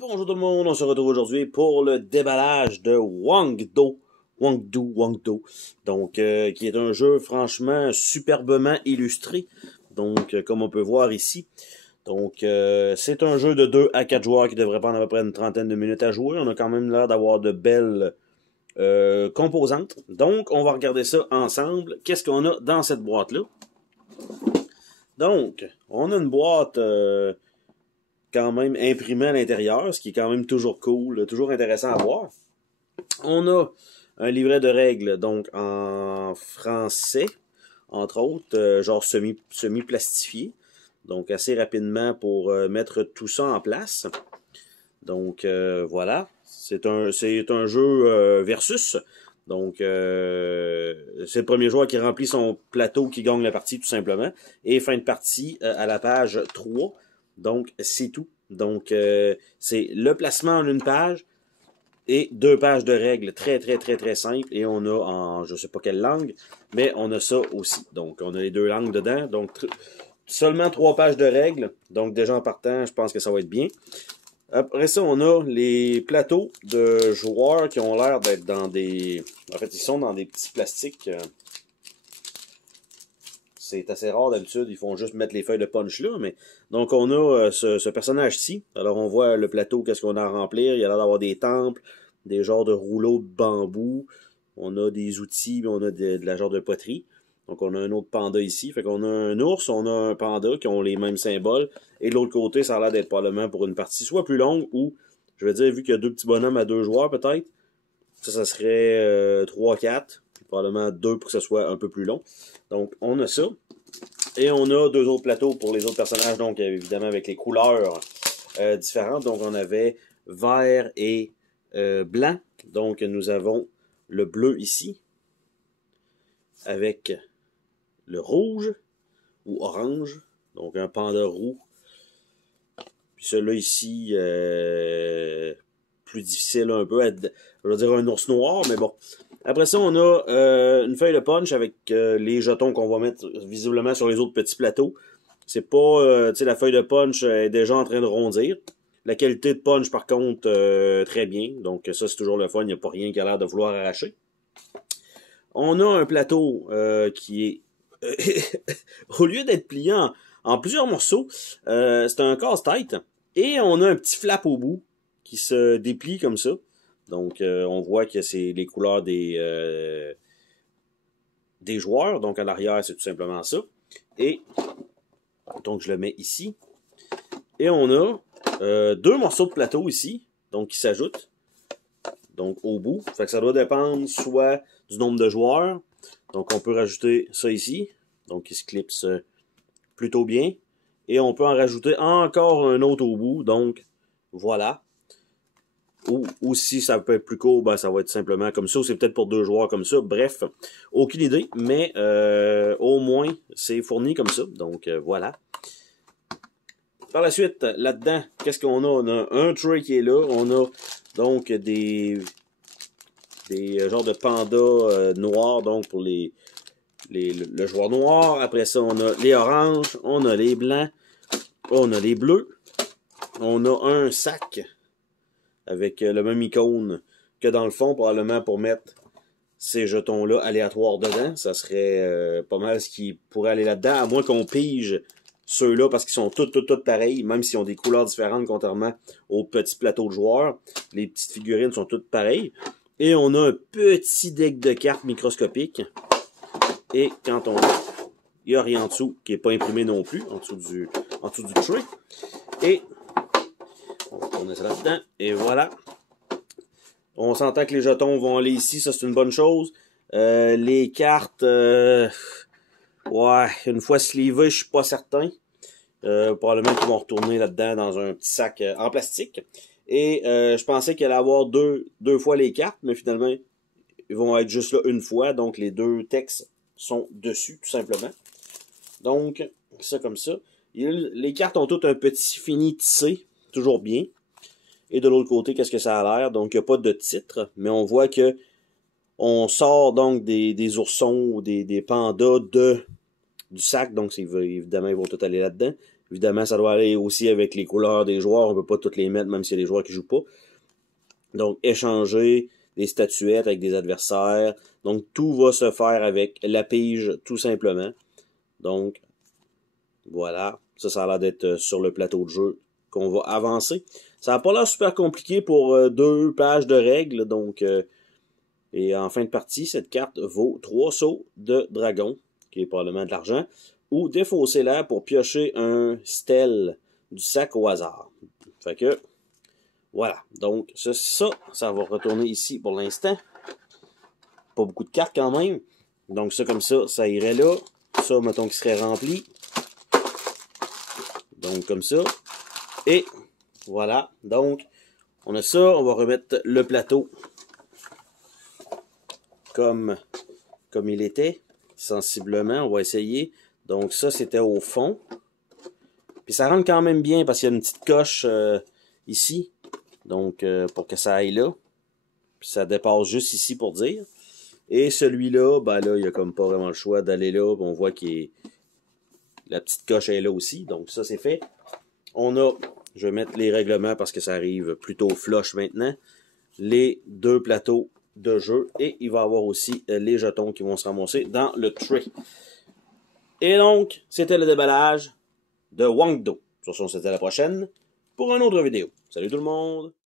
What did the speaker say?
Bonjour tout le monde, on se retrouve aujourd'hui pour le déballage de Wangdo. Donc, qui est un jeu franchement superbement illustré. Donc, comme on peut voir ici. Donc, c'est un jeu de 2 à 4 joueurs qui devrait prendre à peu près une trentaine de minutes à jouer. On a quand même l'air d'avoir de belles composantes. Donc, on va regarder ça ensemble. Qu'est-ce qu'on a dans cette boîte-là? Donc, on a une boîte quand même imprimée à l'intérieur, ce qui est quand même toujours cool, toujours intéressant à voir. On a un livret de règles, donc en français, entre autres, genre semi-plastifié. Donc, assez rapidement pour mettre tout ça en place. Donc, voilà. C'est un jeu versus. Donc, c'est le premier joueur qui remplit son plateau qui gagne la partie, tout simplement. Et fin de partie à la page 3. Donc, c'est tout. Donc, c'est le placement en une page et 2 pages de règles très simples. Et on a en je sais pas quelle langue, mais on a ça aussi. Donc, on a les 2 langues dedans. Donc, seulement 3 pages de règles. Donc, déjà en partant, je pense que ça va être bien. Après ça, on a les plateaux de joueurs qui ont l'air d'être dans des... En fait, ils sont dans des petits plastiques. C'est assez rare d'habitude, ils font juste mettre les feuilles de punch là. Mais donc, on a ce personnage-ci. Alors, on voit le plateau, qu'est-ce qu'on a à remplir. Il y a l'air d'avoir des temples, des genres de rouleaux de bambou. On a des outils, on a de la genre de poterie. Donc, on a un autre panda ici. Fait qu'on a un ours, on a un panda qui ont les mêmes symboles. Et de l'autre côté, ça a l'air d'être probablement pour une partie soit plus longue ou, je veux dire, vu qu'il y a 2 petits bonhommes à 2 joueurs peut-être, ça serait 3-4. Probablement 2 pour que ça soit un peu plus long. Donc, on a ça. Et on a 2 autres plateaux pour les autres personnages. Donc, évidemment, avec les couleurs différentes. Donc, on avait vert et blanc. Donc, nous avons le bleu ici. Avec le rouge ou orange. Donc, un panda roux. Puis celui-là ici, plus difficile un peu. Je veux dire un ours noir, mais bon. Après ça, on a une feuille de punch avec les jetons qu'on va mettre visiblement sur les autres petits plateaux. C'est pas, tu sais, la feuille de punch est déjà en train de rondir. La qualité de punch, par contre, très bien. Donc ça, c'est toujours le fun. Il n'y a pas rien qui a l'air de vouloir arracher. On a un plateau qui est... au lieu d'être plié en plusieurs morceaux, c'est un casse-tête. Et on a un petit flap au bout qui se déplie comme ça. Donc, on voit que c'est les couleurs des joueurs. Donc, à l'arrière, c'est tout simplement ça. Et, donc, je le mets ici. Et on a 2 morceaux de plateau ici, donc qui s'ajoutent. Donc, au bout. Fait que ça doit dépendre soit du nombre de joueurs. Donc, on peut rajouter ça ici. Donc, il se clipse plutôt bien. Et on peut en rajouter encore un autre au bout. Donc, voilà. Ou si ça peut être plus court, ben ça va être simplement comme ça. Ou c'est peut-être pour 2 joueurs comme ça. Bref, aucune idée. Mais au moins, c'est fourni comme ça. Donc, voilà. Par la suite, là-dedans, qu'est-ce qu'on a? On a un tray qui est là. On a donc des genres de pandas noirs, donc pour le joueur noir. Après ça, on a les oranges, on a les blancs, on a les bleus. On a un sac avec le même icône que dans le fond, probablement pour mettre ces jetons-là aléatoires dedans. Ça serait pas mal ce qui pourrait aller là-dedans, à moins qu'on pige ceux-là parce qu'ils sont tous pareils, même s'ils ont des couleurs différentes contrairement aux petits plateaux de joueurs. Les petites figurines sont toutes pareilles. Et on a un petit deck de cartes microscopiques. Et quand on... il n'y a rien en dessous qui n'est pas imprimé non plus, en dessous du tray. Et on met ça là-dedans. Et voilà. On s'entend que les jetons vont aller ici, ça c'est une bonne chose. Les cartes, ouais, une fois slivées, je suis pas certain. Probablement qu'ils vont retourner là-dedans dans un petit sac en plastique. Et je pensais qu'il allait avoir deux fois les cartes, mais finalement, ils vont être juste là une fois. Donc, les 2 textes sont dessus, tout simplement. Donc, ça comme ça. Les cartes ont toutes un petit fini tissé, toujours bien. Et de l'autre côté, qu'est-ce que ça a l'air? Donc, il n'y a pas de titre, mais on voit que on sort donc des oursons ou des pandas du sac. Donc, évidemment, ils vont tout aller là-dedans. Évidemment, ça doit aller aussi avec les couleurs des joueurs. On peut pas toutes les mettre, même s'il y a des joueurs qui jouent pas. Donc, échanger des statuettes avec des adversaires. Donc, tout va se faire avec la pige, tout simplement. Donc, voilà. Ça a l'air d'être sur le plateau de jeu qu'on va avancer. Ça n'a pas l'air super compliqué pour 2 pages de règles. Donc, et en fin de partie, cette carte vaut 3 sauts de dragon, qui est probablement de l'argent, ou défausser l'air pour piocher un stèle du sac au hasard. Fait que, voilà. Donc, ça va retourner ici pour l'instant. Pas beaucoup de cartes quand même. Donc, ça comme ça irait là. Ça, mettons qu'il serait rempli. Donc, comme ça. Et, voilà. Donc, on a ça. On va remettre le plateau comme il était, sensiblement. On va essayer. Donc, ça, c'était au fond. Puis, ça rentre quand même bien parce qu'il y a une petite coche ici. Donc, pour que ça aille là. Puis, ça dépasse juste ici pour dire. Et celui-là, ben là, il n'y a comme pas vraiment le choix d'aller là. On voit que la petite coche est là aussi. Donc, ça, c'est fait. Je vais mettre les règlements parce que ça arrive plutôt flush maintenant. Les 2 plateaux de jeu. Et il va y avoir aussi les jetons qui vont se ramasser dans le tray. Et donc, c'était le déballage de Wangdo. Sur ce, c'était la prochaine pour une autre vidéo. Salut tout le monde!